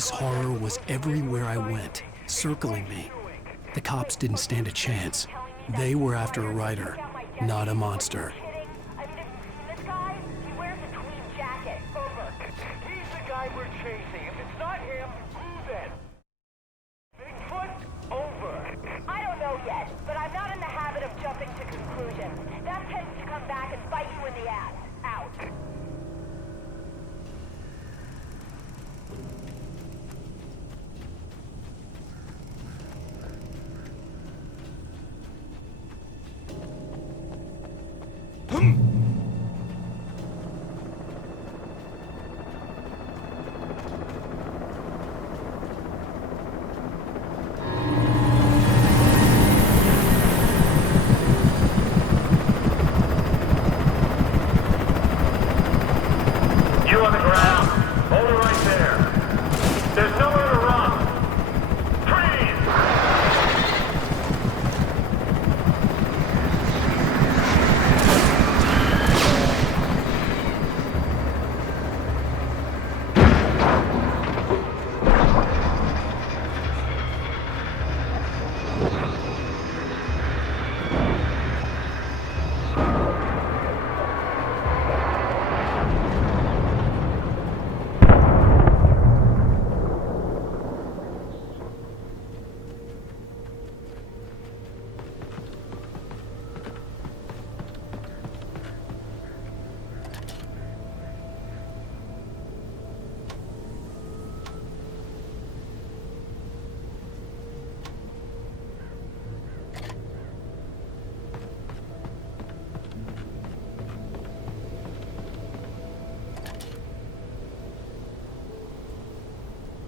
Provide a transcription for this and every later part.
This horror was everywhere I went, circling me. The cops didn't stand a chance. They were after a writer, not a monster. This guy, he wears a tweed jacket. Over. He's the guy we're chasing. If it's not him, who then? Bigfoot? Over. I don't know yet, but I'm not in the habit of jumping to conclusions. That tends to come back and bite you in the ass. Out.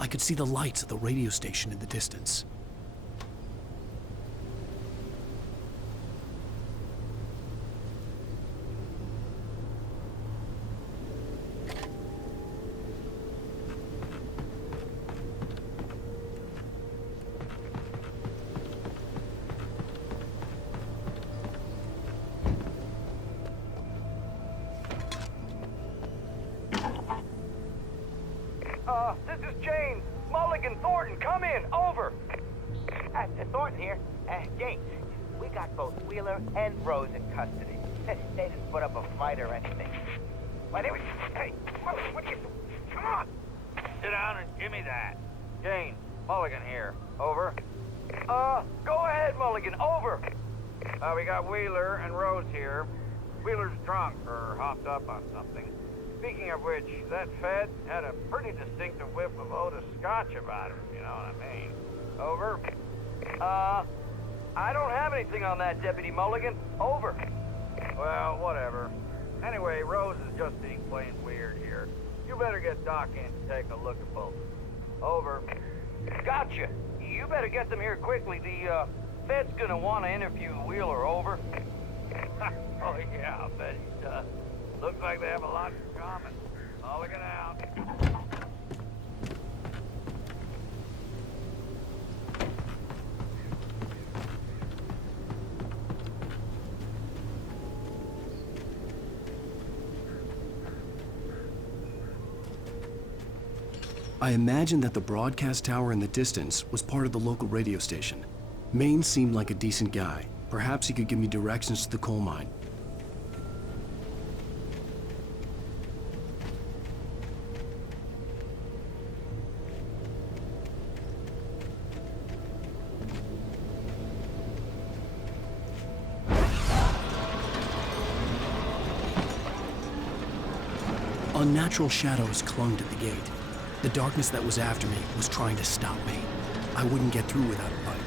I could see the lights of the radio station in the distance. This is James. Mulligan, Thornton, come in. Over. Thornton here. James, we got both Wheeler and Rose in custody. They didn't put up a fight or anything. Why, hey, what you... Come on. Sit down and give me that. James, Mulligan here. Over. Go ahead, Mulligan. Over. We got Wheeler and Rose here. Wheeler's drunk or hopped up on something. Speaking of which, that Fed had a pretty distinctive whiff of Otis Scotch about him, you know what I mean. Over. I don't have anything on that, Deputy Mulligan. Over. Well, whatever. Anyway, Rose is just being plain weird here. You better get Doc in to take a look at both. Over. Gotcha. You better get them here quickly. The, Fed's gonna want to interview Wheeler. Over. Oh, yeah, I'll bet he does. Looks like they have a lot in common. Mulligan out. I imagined that the broadcast tower in the distance was part of the local radio station. Maine seemed like a decent guy. Perhaps he could give me directions to the coal mine. Unnatural shadows clung to the gate. The darkness that was after me was trying to stop me. I wouldn't get through without a fight.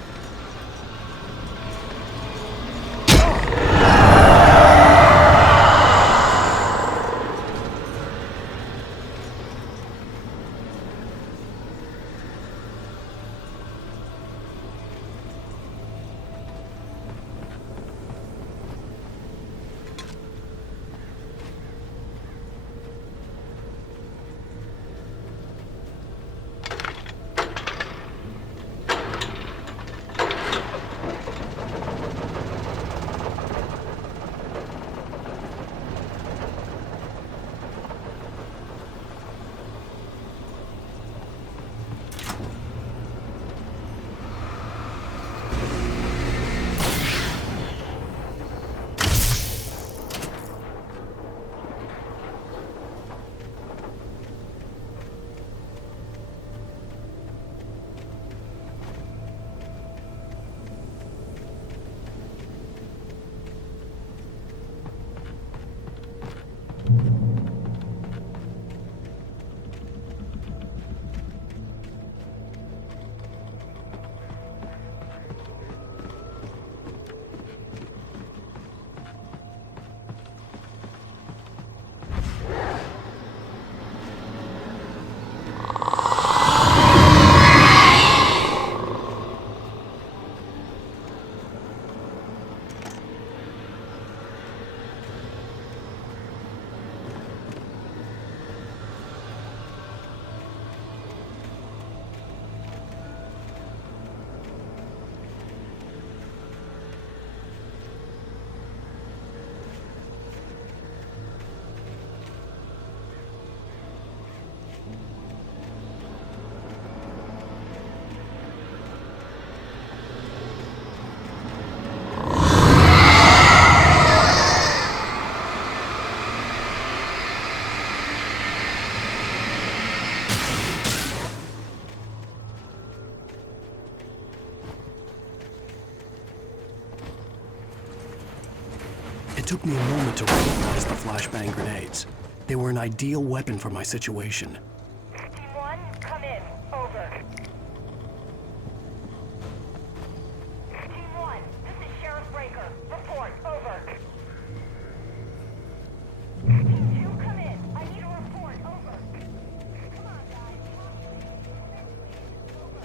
It took me a moment to recognize the flashbang grenades. They were an ideal weapon for my situation. Team 1, come in. Over. Team 1, this is Sheriff Breaker. Report. Over. Team 2, come in. I need a report. Over. Come on, guys. Over.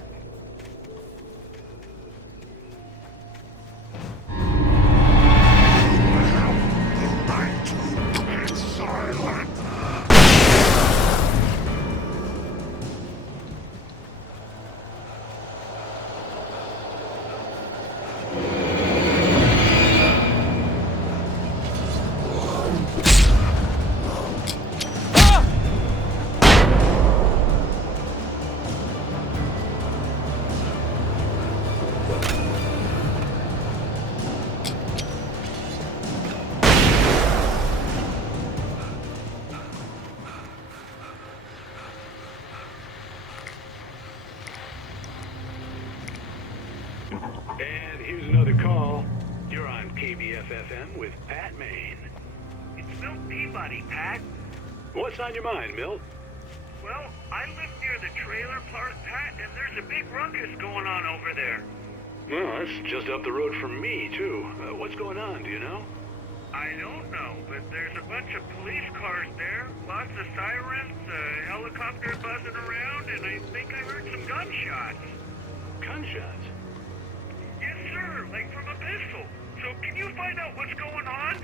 And here's another call. You're on KBFFM with Pat Maine. It's Milt Peabody, Pat. What's on your mind, Milt? Well, I live near the trailer park, Pat, and there's a big ruckus going on over there. Well, that's just up the road from me, too. What's going on, do you know? I don't know, but there's a bunch of police cars there, lots of sirens, a helicopter buzzing around, and I think I heard some gunshots. Gunshots? Yes, sir, like from a pistol. So can you find out what's going on?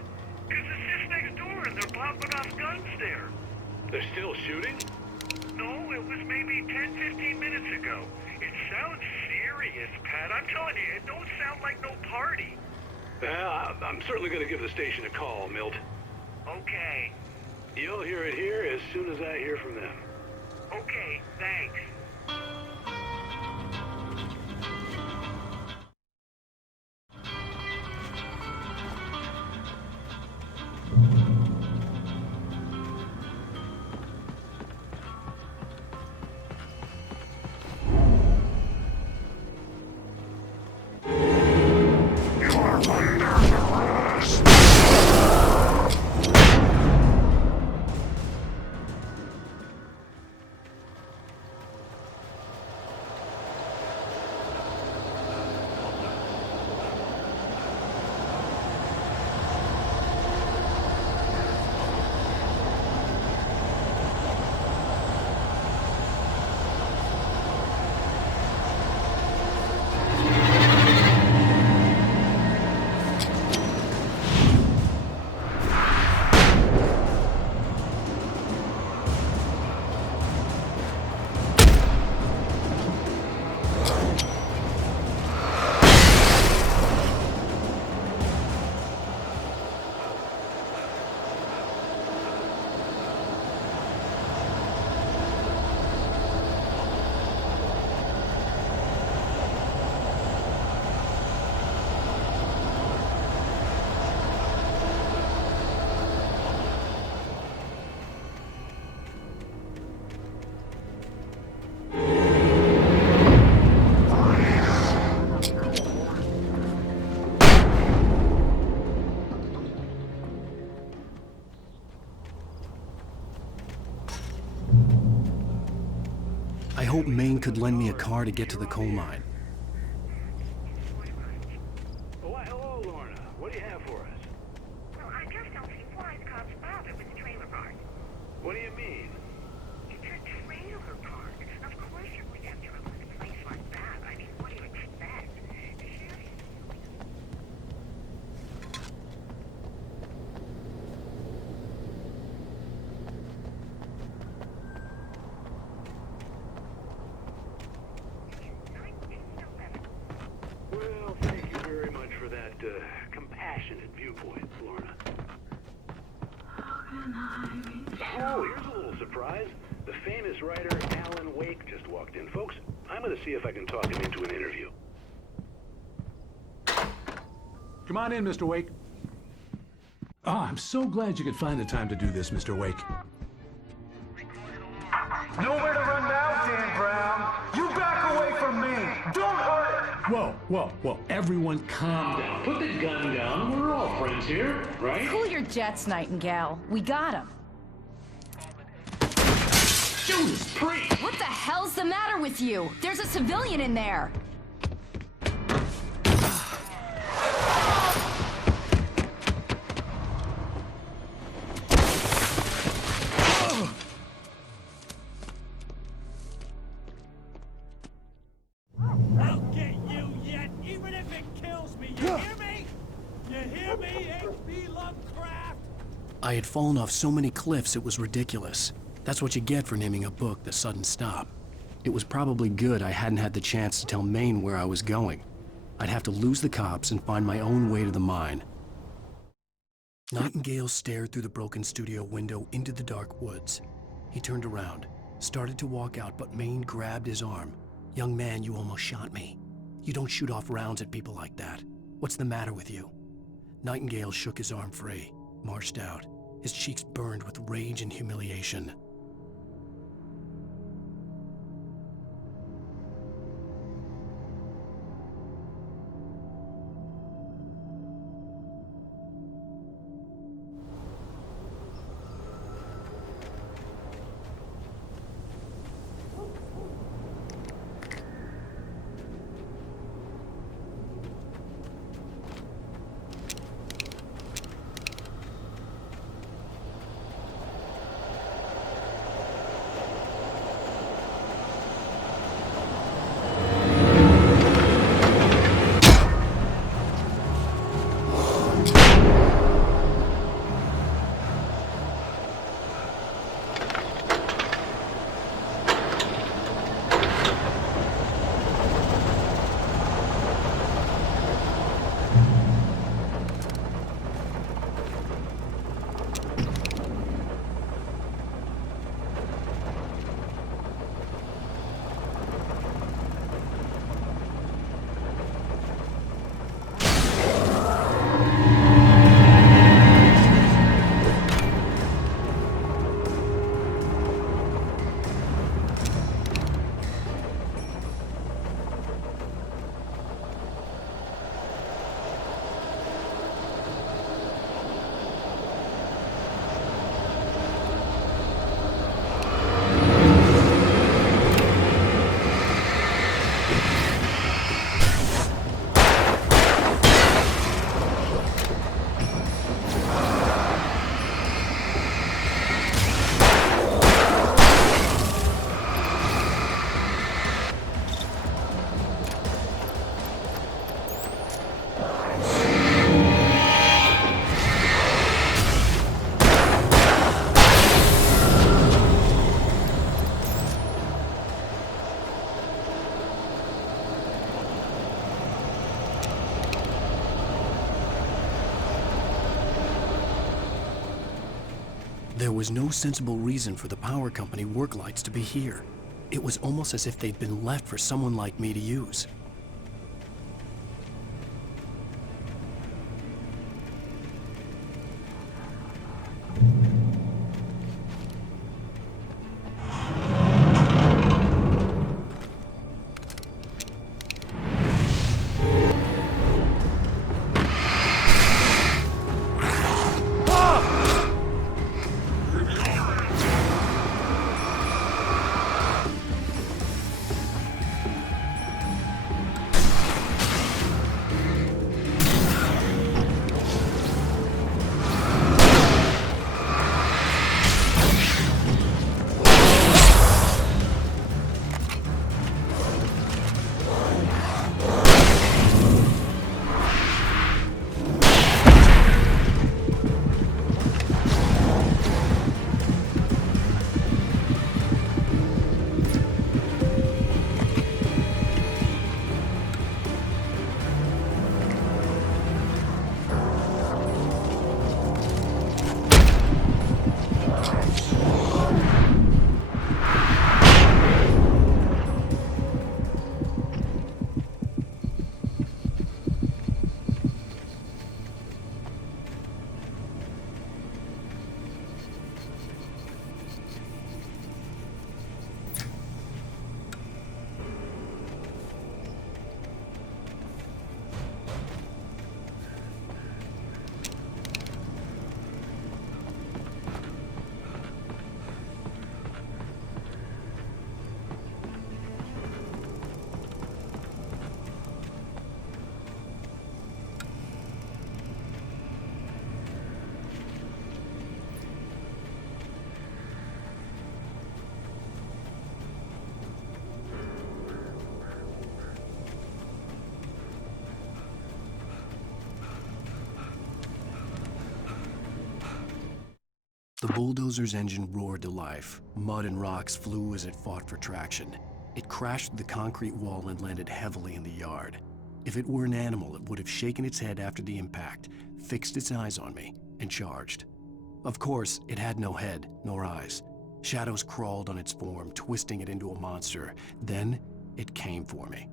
Because it's just next door and they're popping off guns there. They're still shooting? No, it was maybe 10-15 minutes ago. It sounds serious, Pat. I'm telling you, it don't sound like no party. Well, I'm certainly going to give the station a call, Milt. Okay. You'll hear it here as soon as I hear from them. Okay, thanks. I hope Maine could lend me a car to get to the coal mine. Oh, hello, Lorna. What do you have for us? Well, I just don't see why the cops bother with the trailer park. What do you mean? It's a trailer park. Of course you're going to have trouble with a place like that. I mean, what do you expect? The sheriff... Well, thank you very much for that compassionate viewpoint, Lorna. Oh, here's a little surprise. The famous writer Alan Wake just walked in. Folks, I'm going to see if I can talk him into an interview. Come on in, Mr. Wake. Oh, I'm so glad you could find the time to do this, Mr. Wake. Nowhere to run now, Dan Brown. You back away from me. Don't hurt Whoa. Everyone calm down. Put the gun down. We're all friends here, right? Cool your jets, Nightingale. We got him. Judas Priest! What the hell's the matter with you? There's a civilian in there. I'll get you yet, even if it kills me. You hear me? You hear me, H.P. Lovecraft? I had fallen off so many cliffs it was ridiculous. That's what you get for naming a book The Sudden Stop. It was probably good I hadn't had the chance to tell Maine where I was going. I'd have to lose the cops and find my own way to the mine. Nightingale stared through the broken studio window into the dark woods. He turned around, started to walk out, but Maine grabbed his arm. "Young man, you almost shot me. You don't shoot off rounds at people like that. What's the matter with you?" Nightingale shook his arm free, marched out. His cheeks burned with rage and humiliation. There was no sensible reason for the power company work lights to be here. It was almost as if they'd been left for someone like me to use. The bulldozer's engine roared to life. Mud and rocks flew as it fought for traction. It crashed through the concrete wall and landed heavily in the yard. If it were an animal, it would have shaken its head after the impact, fixed its eyes on me, and charged. Of course, it had no head, nor eyes. Shadows crawled on its form, twisting it into a monster. Then, it came for me.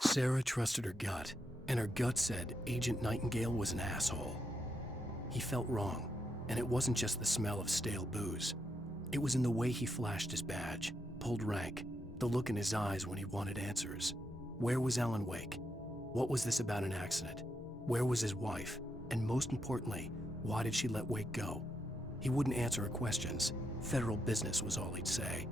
Sarah trusted her gut, and her gut said Agent Nightingale was an asshole. He felt wrong, and it wasn't just the smell of stale booze. It was in the way he flashed his badge, pulled rank, the look in his eyes when he wanted answers. Where was Alan Wake? What was this about an accident? Where was his wife? And most importantly, why did she let Wake go? He wouldn't answer her questions. Federal business was all he'd say.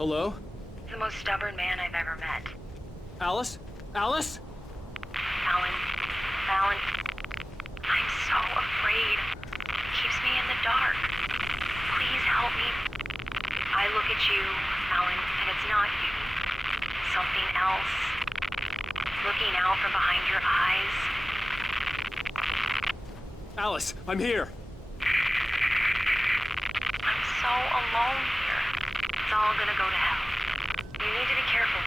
Hello? The most stubborn man I've ever met. Alice? Alice? Alan. I'm so afraid. It keeps me in the dark. Please help me. I look at you, Alan, and it's not you. Something else. Looking out from behind your eyes. Alice, I'm here. I'm so alone here. It's all gonna go to hell. You need to be careful.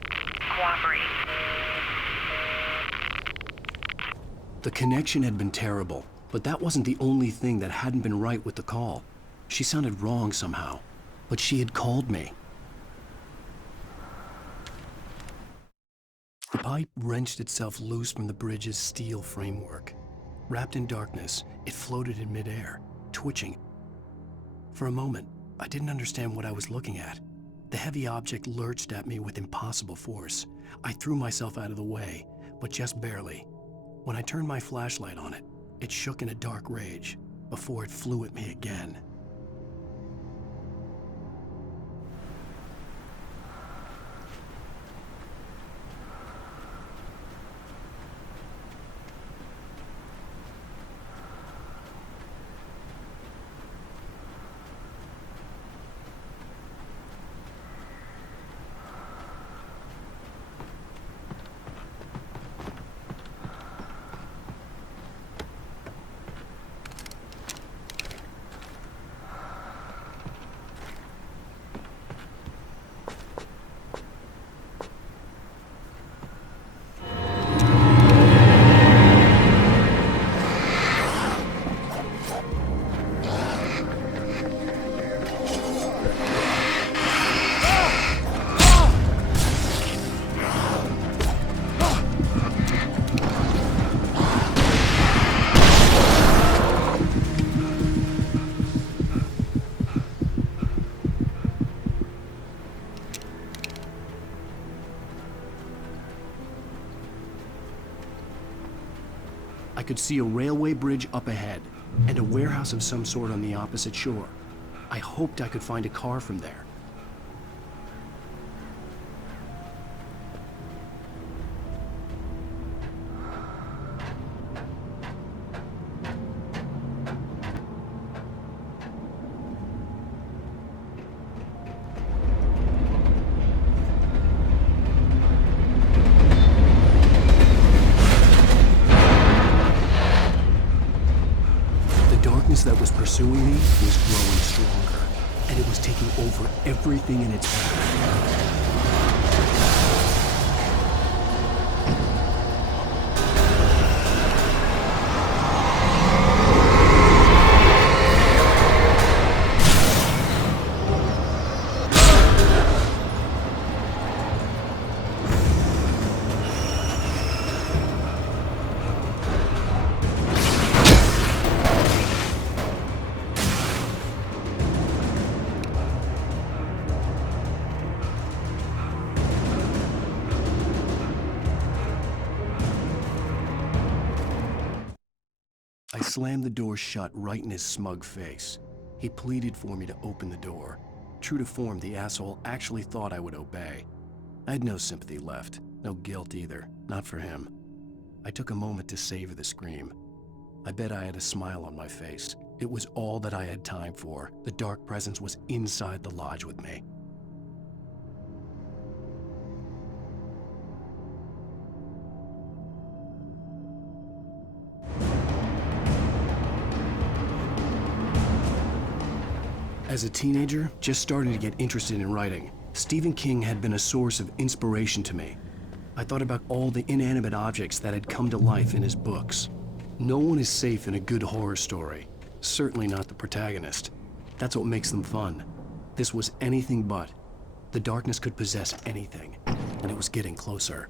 Cooperate. The connection had been terrible, but that wasn't the only thing that hadn't been right with the call. She sounded wrong somehow, but she had called me. The pipe wrenched itself loose from the bridge's steel framework. Wrapped in darkness, it floated in midair, twitching. For a moment, I didn't understand what I was looking at. The heavy object lurched at me with impossible force. I threw myself out of the way, but just barely. When I turned my flashlight on it, it shook in a dark rage before it flew at me again. I could see a railway bridge up ahead, and a warehouse of some sort on the opposite shore. I hoped I could find a car from there. pursuing me was growing stronger, and it was taking over everything in its path. I slammed the door shut right in his smug face. He pleaded for me to open the door. True to form, the asshole actually thought I would obey. I had no sympathy left, no guilt either, not for him. I took a moment to savor the scream. I bet I had a smile on my face. It was all that I had time for. The dark presence was inside the lodge with me. As a teenager, just starting to get interested in writing, Stephen King had been a source of inspiration to me. I thought about all the inanimate objects that had come to life in his books. No one is safe in a good horror story. Certainly not the protagonist. That's what makes them fun. This was anything but. The darkness could possess anything, and it was getting closer.